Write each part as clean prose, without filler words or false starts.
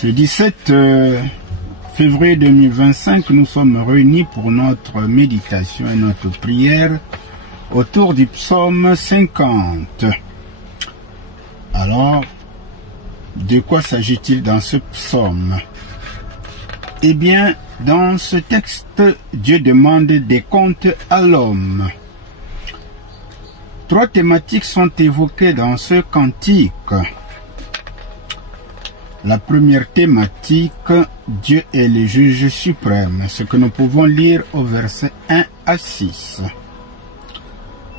Ce 17 février 2025, nous sommes réunis pour notre méditation et notre prière autour du psaume 50. Alors, de quoi s'agit-il dans ce psaume? Eh bien, dans ce texte, Dieu demande des comptes à l'homme. 3 thématiques sont évoquées dans ce cantique. La première thématique, Dieu est le juge suprême, ce que nous pouvons lire au verset 1 à 6.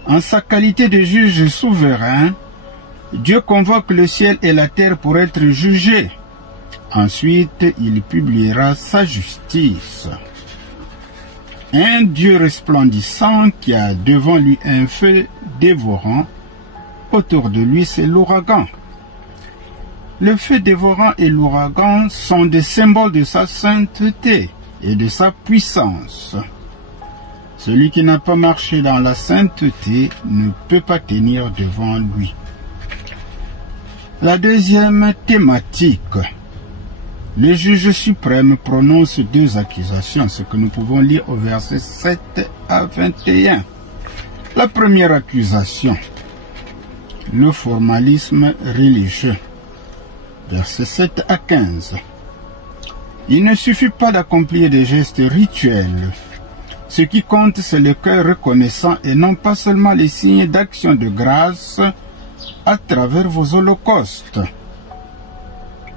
En sa qualité de juge souverain, Dieu convoque le ciel et la terre pour être jugés. Ensuite, il publiera sa justice. Un Dieu resplendissant qui a devant lui un feu dévorant. Autour de lui, c'est l'ouragan. Le feu dévorant et l'ouragan sont des symboles de sa sainteté et de sa puissance. Celui qui n'a pas marché dans la sainteté ne peut pas tenir devant lui. La deuxième thématique. Le juge suprême prononce 2 accusations, ce que nous pouvons lire au verset 7 à 21. La première accusation, le formalisme religieux, versets 7 à 15. Il ne suffit pas d'accomplir des gestes rituels. Ce qui compte, c'est le cœur reconnaissant et non pas seulement les signes d'action de grâce à travers vos holocaustes.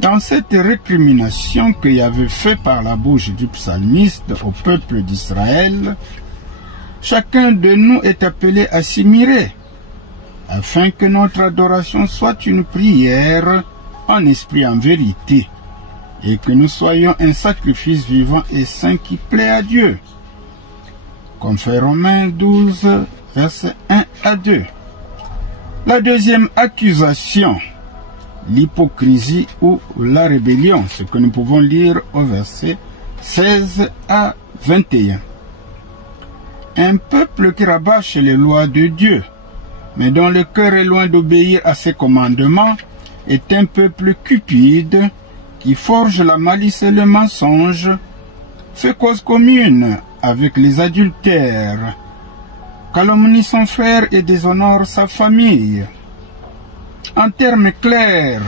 Dans cette récrimination que Yahvé fait par la bouche du psalmiste au peuple d'Israël, chacun de nous est appelé à s'y mirer, afin que notre adoration soit une prière en esprit en vérité, et que nous soyons un sacrifice vivant et saint qui plaît à Dieu. Comme fait Romains 12, versets 1 à 2. La deuxième accusation, l'hypocrisie ou la rébellion, ce que nous pouvons lire au verset 16 à 21. Un peuple qui rabâche les lois de Dieu, mais dont le cœur est loin d'obéir à ses commandements, est un peuple cupide qui forge la malice et le mensonge, fait cause commune avec les adultères, calomnie son frère et déshonore sa famille. En termes clairs,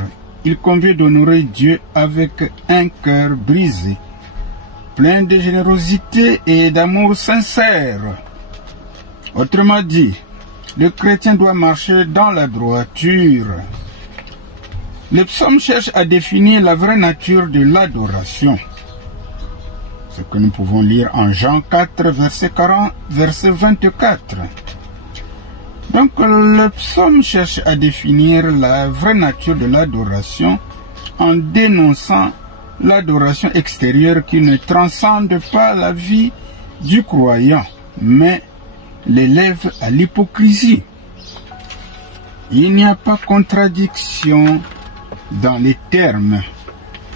il convient d'honorer Dieu avec un cœur brisé, plein de générosité et d'amour sincère. Autrement dit, le chrétien doit marcher dans la droiture. Le psaume cherche à définir la vraie nature de l'adoration. Ce que nous pouvons lire en Jean 4, verset 40, verset 24. Donc le psaume cherche à définir la vraie nature de l'adoration en dénonçant l'adoration extérieure qui ne transcende pas la vie du croyant, mais l'élève à l'hypocrisie. Il n'y a pas contradiction dans les termes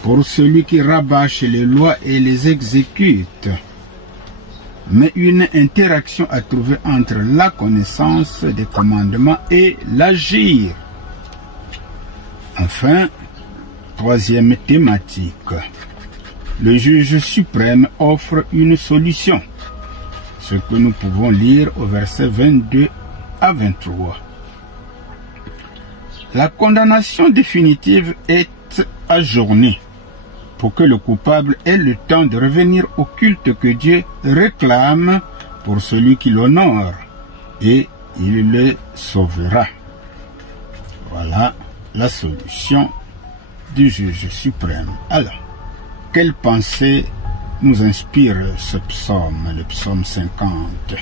pour celui qui rabâche les lois et les exécute, mais une interaction à trouver entre la connaissance des commandements et l'agir. Enfin, troisième thématique, le juge suprême offre une solution, ce que nous pouvons lire au verset 22 à 23. La condamnation définitive est ajournée pour que le coupable ait le temps de revenir au culte que Dieu réclame pour celui qui l'honore, et il le sauvera. Voilà la solution du juge suprême. Alors, quelle pensée nous inspire ce psaume, le psaume 50?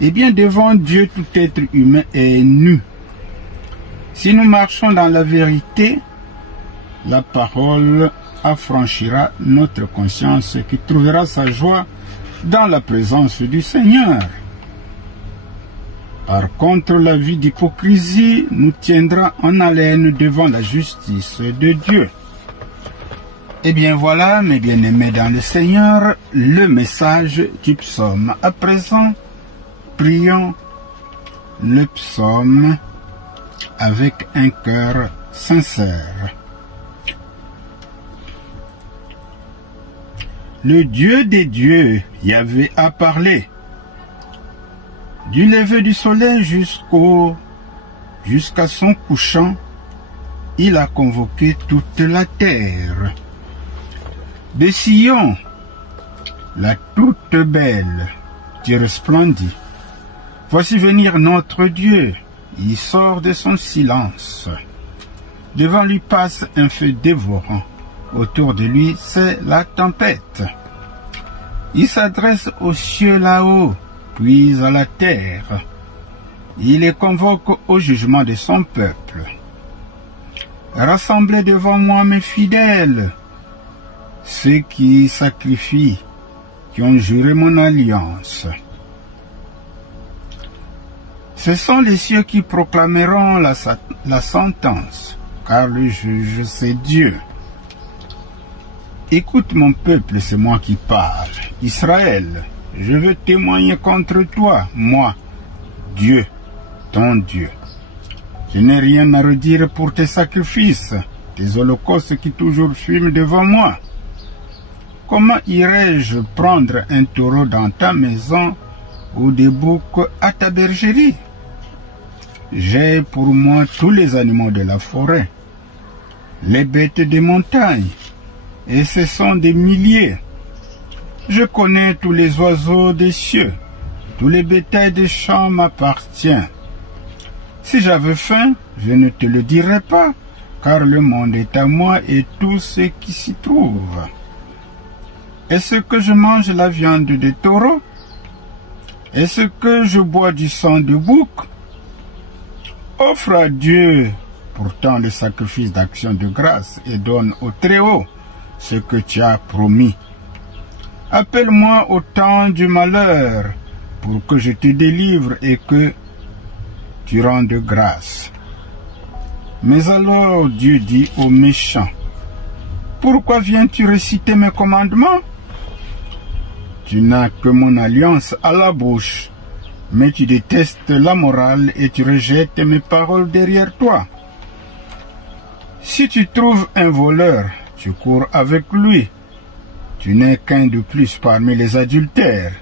Eh bien, devant Dieu, tout être humain est nu. Si nous marchons dans la vérité, la parole affranchira notre conscience qui trouvera sa joie dans la présence du Seigneur. Par contre, la vie d'hypocrisie nous tiendra en haleine devant la justice de Dieu. Eh bien voilà, mes bien-aimés dans le Seigneur, le message du psaume. À présent, prions le psaume avec un cœur sincère. le Dieu des dieux, Yahvé, a parlé. Du lever du soleil jusqu'à son couchant, il a convoqué toute la terre. De Sion, la toute belle, tu resplendis. Voici venir notre Dieu, il sort de son silence. Devant lui passe un feu dévorant, autour de lui c'est la tempête. Il s'adresse aux cieux là-haut, puis à la terre. Il les convoque au jugement de son peuple. Rassemblez devant moi mes fidèles, ceux qui sacrifient, qui ont juré mon alliance. Ce sont les cieux qui proclameront la sentence, car le juge c'est Dieu. Écoute mon peuple, c'est moi qui parle. Israël, je veux témoigner contre toi, moi, Dieu, ton Dieu. Je n'ai rien à redire pour tes sacrifices, tes holocaustes qui toujours fument devant moi. Comment irais-je prendre un taureau dans ta maison ou des boucs à ta bergerie? J'ai pour moi tous les animaux de la forêt, les bêtes des montagnes, et ce sont des milliers. Je connais tous les oiseaux des cieux, tous les bétails des champs m'appartiennent. Si j'avais faim, je ne te le dirais pas, car le monde est à moi et tout ce qui s'y trouve. Est-ce que je mange la viande des taureaux? Est-ce que je bois du sang de bouc? Offre à Dieu pourtant le sacrifice d'action de grâce et donne au Très-Haut ce que tu as promis. Appelle-moi au temps du malheur pour que je te délivre et que tu rendes grâce. Mais alors Dieu dit aux méchants, pourquoi viens-tu réciter mes commandements? Tu n'as que mon alliance à la bouche, mais tu détestes la morale et tu rejettes mes paroles derrière toi. Si tu trouves un voleur, tu cours avec lui. Tu n'es qu'un de plus parmi les adultères.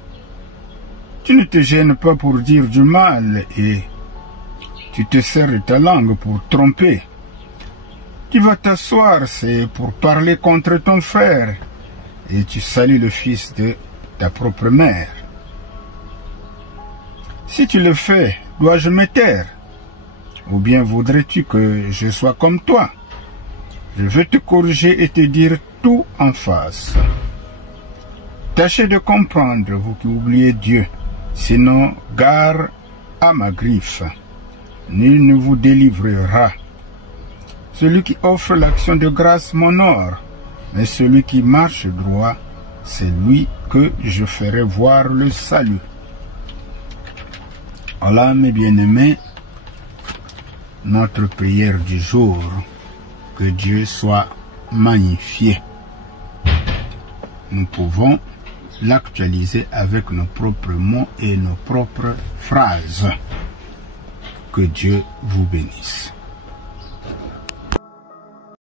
Tu ne te gênes pas pour dire du mal et tu te sers de ta langue pour tromper. Tu vas t'asseoir, c'est pour parler contre ton frère, et tu salis le fils de ta propre mère. Si tu le fais, dois-je me taire? Ou bien voudrais-tu que je sois comme toi? Je veux te corriger et te dire tout en face. Tâchez de comprendre, vous qui oubliez Dieu, sinon gare à ma griffe. Nul ne vous délivrera. Celui qui offre l'action de grâce m'honore, mais celui qui marche droit, c'est lui que je ferai voir le salut. Voilà, mes bien-aimés, notre prière du jour. Que Dieu soit magnifié. Nous pouvons l'actualiser avec nos propres mots et nos propres phrases. Que Dieu vous bénisse.